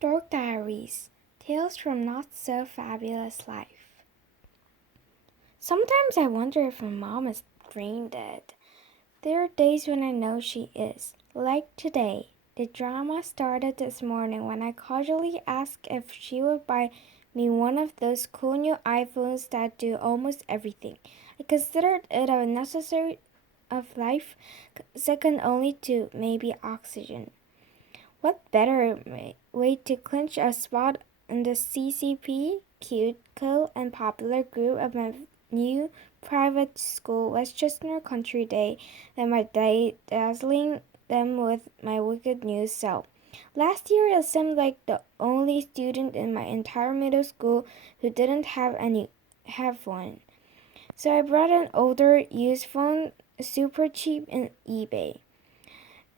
Dork Diaries, Tales from Not So Fabulous Life. Sometimes I wonder if my mom is brain dead. There are days when I know she is. Like today. The drama started this morning when I casually asked if she would buy me one of those cool new iPhones that do almost everything. I considered it a necessary of life, second only to maybe oxygen. What better way to clinch a spot in the CCP, cute, cool, and popular group of my new private school, Westchester Country Day, than by dazzling them with my wicked new self. Last year, I seemed like the only student in my entire middle school who didn't have one. So I brought an older used phone, super cheap in eBay.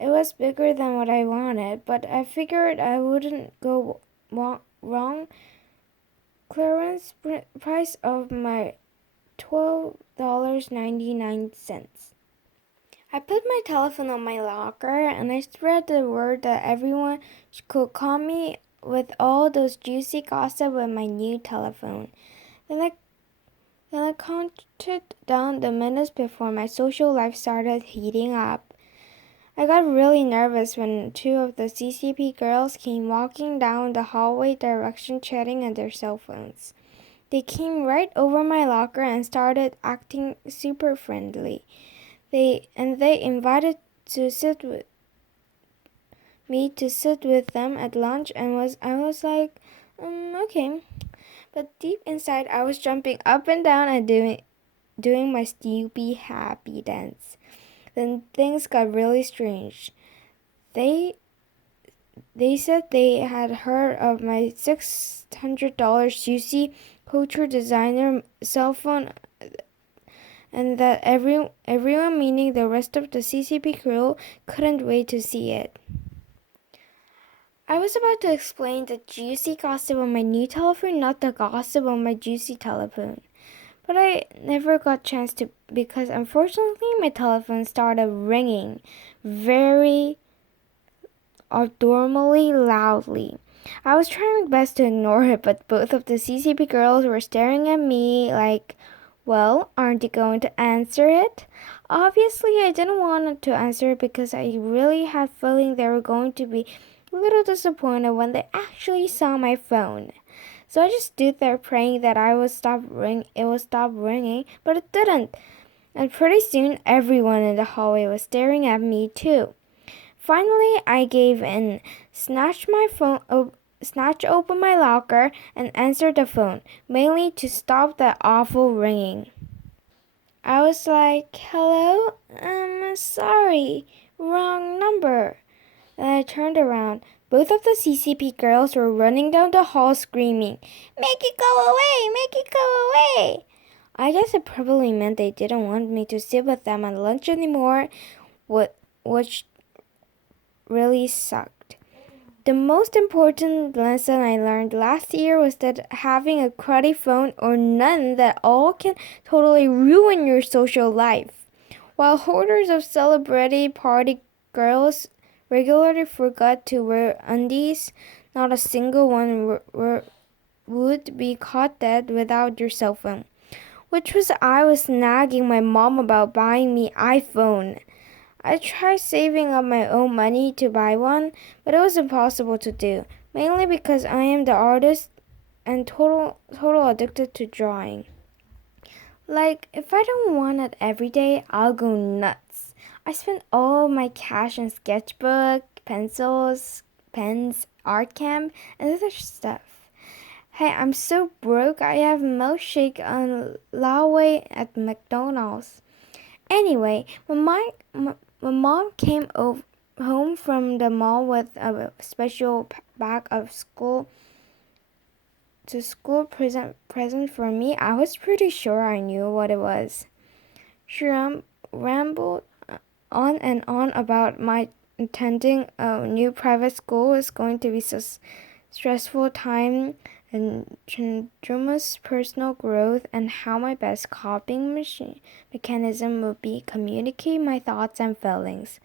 It was bigger than what I wanted, but I figured I wouldn't go wrong. Clearance price of my $12.99. I put my telephone on my locker and I spread the word that everyone could call me with all those juicy gossip with my new telephone. Then I counted down the minutes before my social life started heating up. I got really nervous when two of the CCP girls came walking down the hallway direction chatting on their cell phones. They came right over my locker and started acting super friendly. They invited me to sit with them at lunch and I was like, okay. But deep inside I was jumping up and down and doing my stupid happy dance. Then things got really strange. They said they had heard of my $600 juicy culture designer cell phone and that everyone, meaning the rest of the CCP crew, couldn't wait to see it. I was about to explain the juicy gossip on my new telephone, not the gossip on my juicy telephone. But I never got a chance to because unfortunately my telephone started ringing very abnormally loudly. I was trying my best to ignore it, but both of the CCP girls were staring at me like, well, aren't you going to answer it? Obviously, I didn't want to answer it because I really had a feeling they were going to be a little disappointed when they actually saw my phone. So I just stood there praying that it would stop ringing, but it didn't. And pretty soon, everyone in the hallway was staring at me too. Finally, I gave in, snatched open my locker, and answered the phone, mainly to stop that awful ringing. I was like, hello? Sorry, wrong number. Then I turned around. Both of the CCP girls were running down the hall screaming, make it go away! Make it go away! I guess it probably meant they didn't want me to sit with them at lunch anymore, which really sucked. The most important lesson I learned last year was that having a cruddy phone or none at all can totally ruin your social life. While hoarders of celebrity party girls regularly forgot to wear undies, not a single one would be caught dead without your cell phone. Which was I was nagging my mom about buying me iPhone. I tried saving up my own money to buy one, but it was impossible to do, mainly because I am the artist and total addicted to drawing. Like, if I don't want it every day, I'll go nuts. I spend all of my cash on sketchbook, pencils, pens, art camp, and other stuff. Hey, I'm so broke I have milkshake on Laway at McDonald's. Anyway, my mom came home from the mall with a special bag of school present for me. I was pretty sure I knew what it was. She rambled on and on about my attending a new private school was going to be so stressful time and tremendous personal growth, and how my best coping mechanism would be communicate my thoughts and feelings.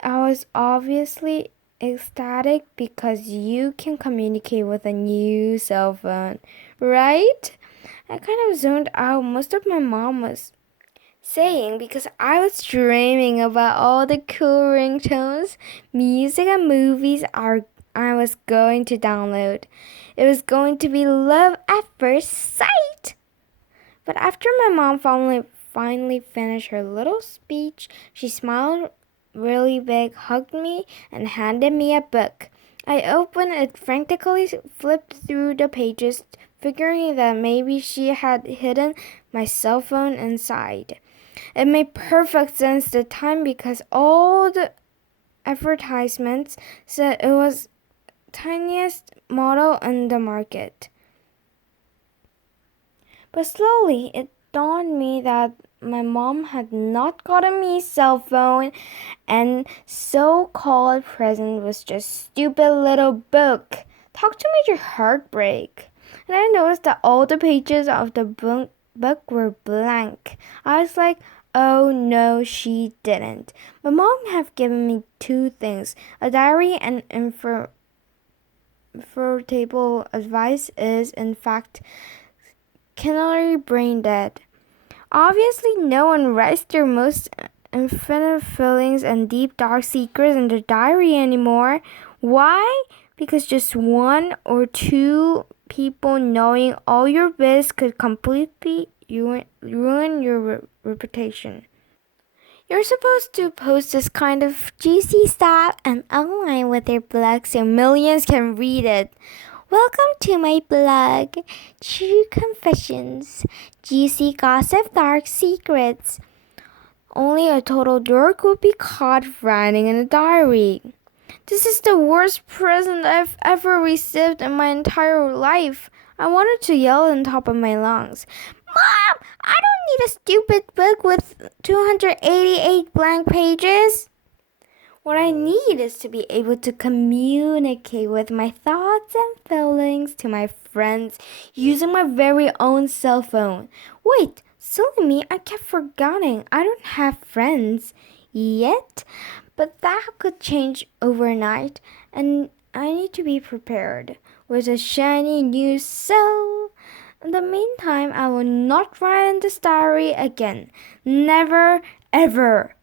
I was obviously ecstatic because you can communicate with a new cell phone, right? I kind of zoned out most of my mom was saying because I was dreaming about all the cool ringtones, music, and movies I was going to download. It was going to be love at first sight. But after my mom finally finished her little speech, she smiled really big, hugged me, and handed me a book. I opened it, frantically flipped through the pages, figuring that maybe she had hidden my cell phone inside. It made perfect sense at the time because all the advertisements said it was tiniest model in the market. But slowly it dawned on me that my mom had not gotten me a cell phone and so-called present was just stupid little book. Talk to make your heart break. And I noticed that all the pages of the book were blank. I was like, oh no, she didn't. My mom have given me two things, a diary and table advice is in fact canary brain dead. Obviously, no one writes their most infinite feelings and deep dark secrets in their diary anymore. Why? Because just one or two people knowing all your biz could completely ruin your reputation. You're supposed to post this kind of juicy stuff and online with your blog so millions can read it. Welcome to my blog, True Confessions, Juicy Gossip Dark Secrets. Only a total dork would be caught writing in a diary. This is the worst present I've ever received in my entire life. I wanted to yell on top of my lungs. Mom, I don't need a stupid book with 288 blank pages. What I need is to be able to communicate with my thoughts and feelings to my friends using my very own cell phone. Wait, silly me, I kept forgetting I don't have friends yet, but that could change overnight and I need to be prepared with a shiny new cell. In the meantime, I will not write in this diary again. Never, ever.